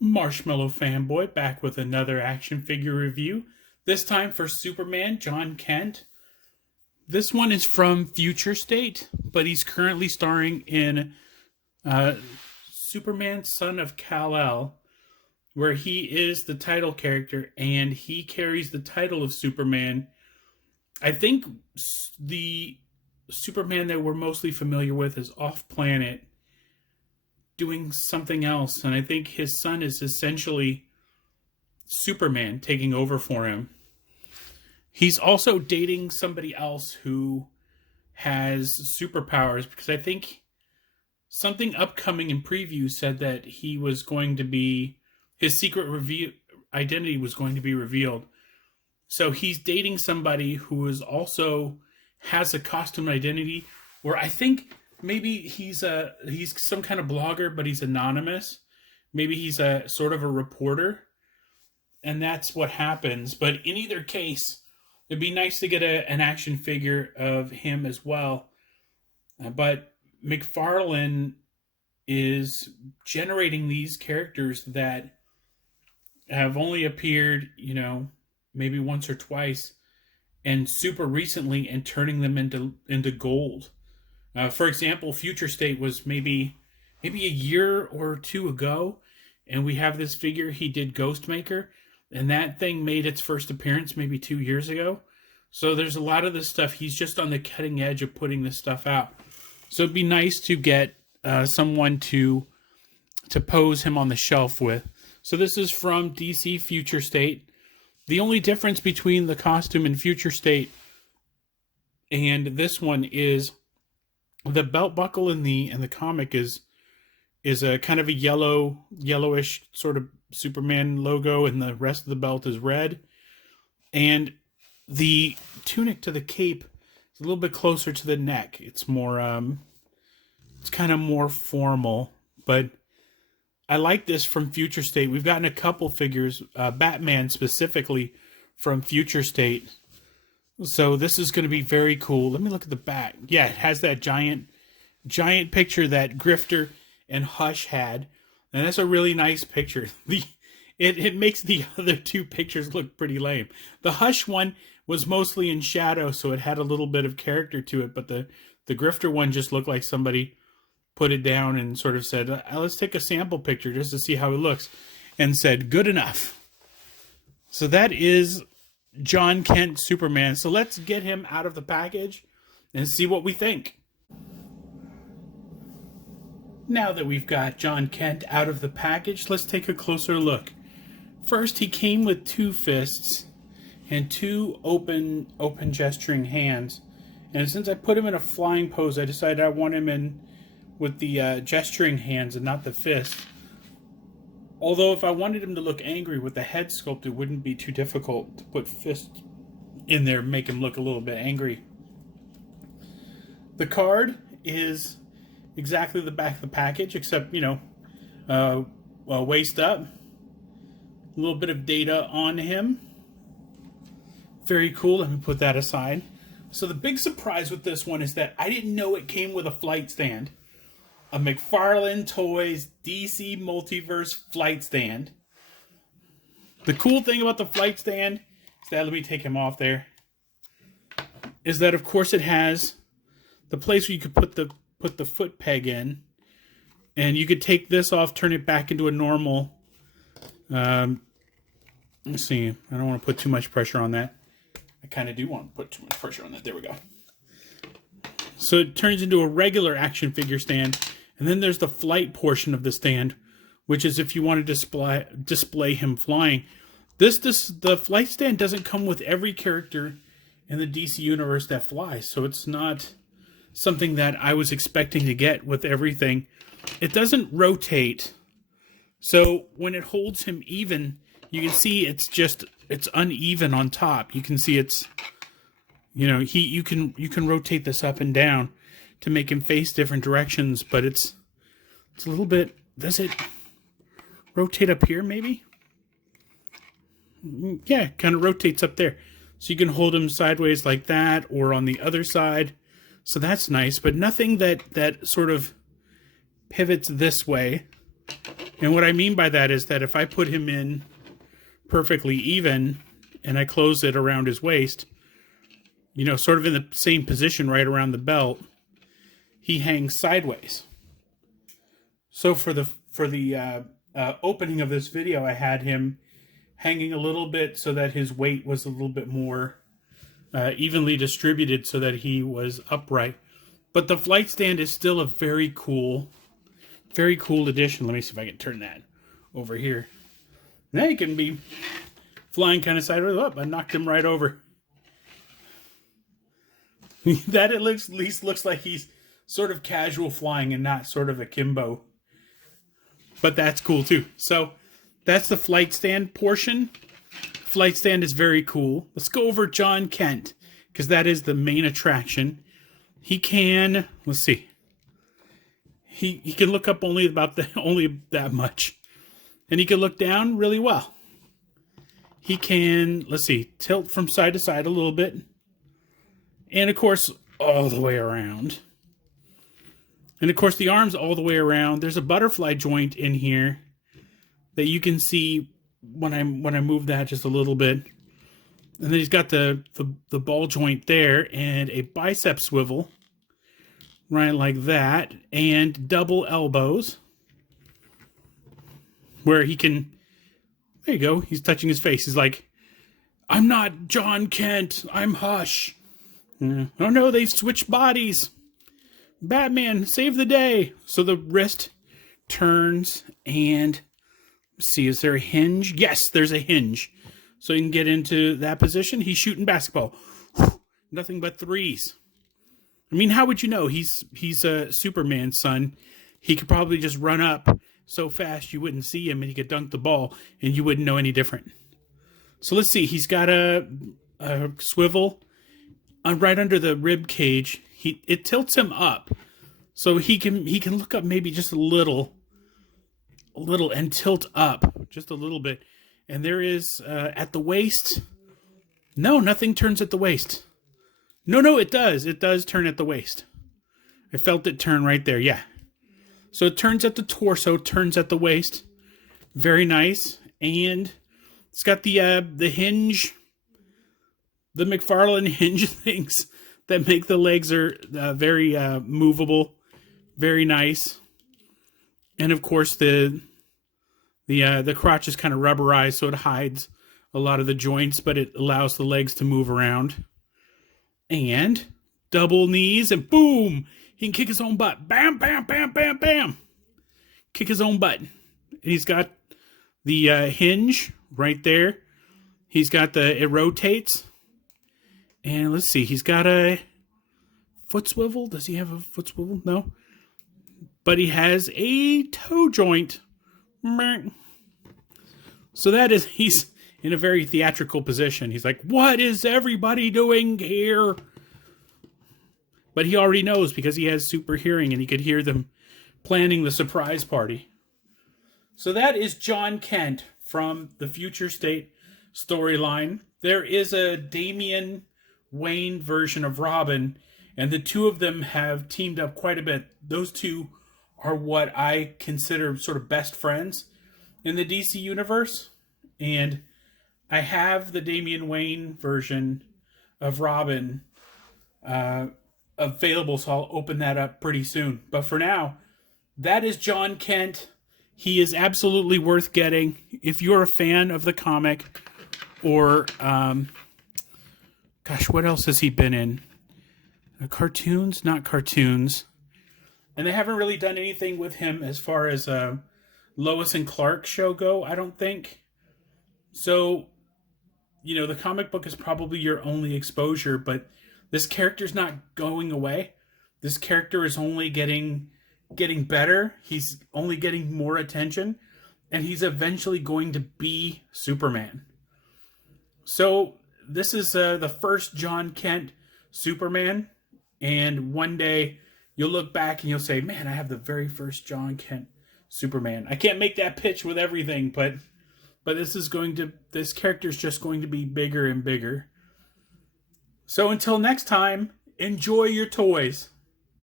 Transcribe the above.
Marshmallow Fanboy back with another action figure review, this time for Superman, Jon Kent. This one is from Future State, but he's currently starring in Superman, Son of Kal-El, where he is the title character and he carries the title of Superman. I think the Superman that we're mostly familiar with is off-planet doing something else, and I think his son is essentially Superman taking over for him. He's also dating somebody else who has superpowers, because I think something upcoming in preview said that he was going to be, his secret identity was going to be revealed. So he's dating somebody who is also has a costume identity, where I think maybe he's some kind of blogger, but he's anonymous. Maybe he's a sort of a reporter, and that's what happens. But in either case, it'd be nice to get an action figure of him as well. But McFarlane is generating these characters that have only appeared, maybe once or twice, and super recently, and turning them into gold. For example, Future State was maybe a year or two ago, and we have this figure. He did Ghostmaker, and that thing made its first appearance maybe 2 years ago. So there's a lot of this stuff. He's just on the cutting edge of putting this stuff out. So it'd be nice to get someone to pose him on the shelf with. So this is from DC Future State. The only difference between the costume in Future State and this one is the belt buckle in the comic is a kind of a yellowish sort of Superman logo, and the rest of the belt is red. And the tunic to the cape is a little bit closer to the neck. It's more it's kind of more formal, but I like this from Future State. We've gotten a couple figures, Batman specifically, from Future State. So this is going to be very cool. Let me look at the back. Yeah, it has that giant picture that Grifter and Hush had. And that's a really nice picture. It makes the other two pictures look pretty lame. The Hush one was mostly in shadow, so it had a little bit of character to it. But the Grifter one just looked like somebody put it down and sort of said, let's take a sample picture just to see how it looks. And said, good enough. So that is Jon Kent Superman. So let's get him out of the package and see what we think. Now that we've got Jon Kent out of the package, let's take a closer look. First, he came with 2 fists and 2 open gesturing hands. And since I put him in a flying pose, I decided I want him in with the gesturing hands and not the fist. Although if I wanted him to look angry with the head sculpt, it wouldn't be too difficult to put fist in there and make him look a little bit angry. The card is exactly the back of the package, except, waist up. A little bit of data on him. Very cool. Let me put that aside. So the big surprise with this one is that I didn't know it came with a flight stand. A McFarlane Toys DC Multiverse flight stand. The cool thing about the flight stand is that, let me take him off there, is that of course it has the place where you could put the foot peg in, and you could take this off, turn it back into a normal. Let's see. I don't want to put too much pressure on that. I kind of do want to put too much pressure on that. There we go. So it turns into a regular action figure stand. And then there's the flight portion of the stand, which is if you want to display him flying. The flight stand doesn't come with every character in the DC universe that flies, so it's not something that I was expecting to get with everything. It doesn't rotate, so when it holds him even, you can see it's uneven on top. You can see it's, you can rotate this up and down to make him face different directions, but it's a little bit, does it rotate up here maybe? Yeah, kind of rotates up there. So you can hold him sideways like that, or on the other side. So that's nice, but nothing that sort of pivots this way. And what I mean by that is that if I put him in perfectly even and I close it around his waist, you know, sort of in the same position right around the belt, he hangs sideways. So for the opening of this video, I had him hanging a little bit so that his weight was a little bit more evenly distributed so that he was upright. But the flight stand is still a very cool addition. Let me see if I can turn that over here. Now he can be flying kind of sideways. Up, I knocked him right over. That at least looks like he's sort of casual flying and not sort of akimbo. But that's cool too. So that's the flight stand portion. Flight stand is very cool. Let's go over Jon Kent, because that is the main attraction. He can, let's see. He can look up only that much. And he can look down really well. He can, let's see, tilt from side to side a little bit. And of course, all the way around. And of course, the arms all the way around. There's a butterfly joint in here that you can see when I move that just a little bit. And then he's got the ball joint there and a bicep swivel. Right like that. And double elbows. Where he can... There you go. He's touching his face. He's like, I'm not Jon Kent. I'm Hush. Oh no, they've switched bodies. Batman, save the day. So the wrist turns and... see, is there a hinge? Yes, there's a hinge. So you can get into that position. He's shooting basketball. Whew, nothing but threes. I mean, how would you know? He's a Superman, son. He could probably just run up so fast you wouldn't see him, and he could dunk the ball, and you wouldn't know any different. So let's see. He's got a swivel right under the rib cage. It tilts him up, so he can look up maybe just a little and tilt up just a little bit. And there is at the waist. No, nothing turns at the waist. No, it does. It does turn at the waist. I felt it turn right there. Yeah. So it turns at the torso, turns at the waist. Very nice. And it's got the hinge, the McFarlane hinge things that make the legs are very movable. Very nice. And of course the crotch is kind of rubberized, so it hides a lot of the joints, but it allows the legs to move around. And double knees, and boom! He can kick his own butt. Bam, bam, bam, bam, bam! Kick his own butt. And he's got the hinge right there. He's got it rotates. And let's see, he's got a foot swivel. Does he have a foot swivel? No. But he has a toe joint. So that is, he's in a very theatrical position. He's like, what is everybody doing here? But he already knows because he has super hearing and he could hear them planning the surprise party. So that is Jon Kent from the Future State storyline. There is a Damian Wayne version of Robin, and the two of them have teamed up quite a bit. Those two are what I consider sort of best friends in the DC universe. And I have the Damian Wayne version of Robin available, so I'll open that up pretty soon. But for now, that is Jon Kent. He is absolutely worth getting. If you're a fan of the comic, or, gosh, what else has he been in? Cartoons? Not cartoons. And they haven't really done anything with him as far as Lois and Clark show go, I don't think. So, you know, the comic book is probably your only exposure, but this character's not going away. This character is only getting better. He's only getting more attention, and he's eventually going to be Superman. So this is the first Jon Kent Superman, and one day you'll look back and you'll say, man, I have the very first Jon Kent Superman. I can't make that pitch with everything, but this character's just going to be bigger and bigger. So until next time, enjoy your toys.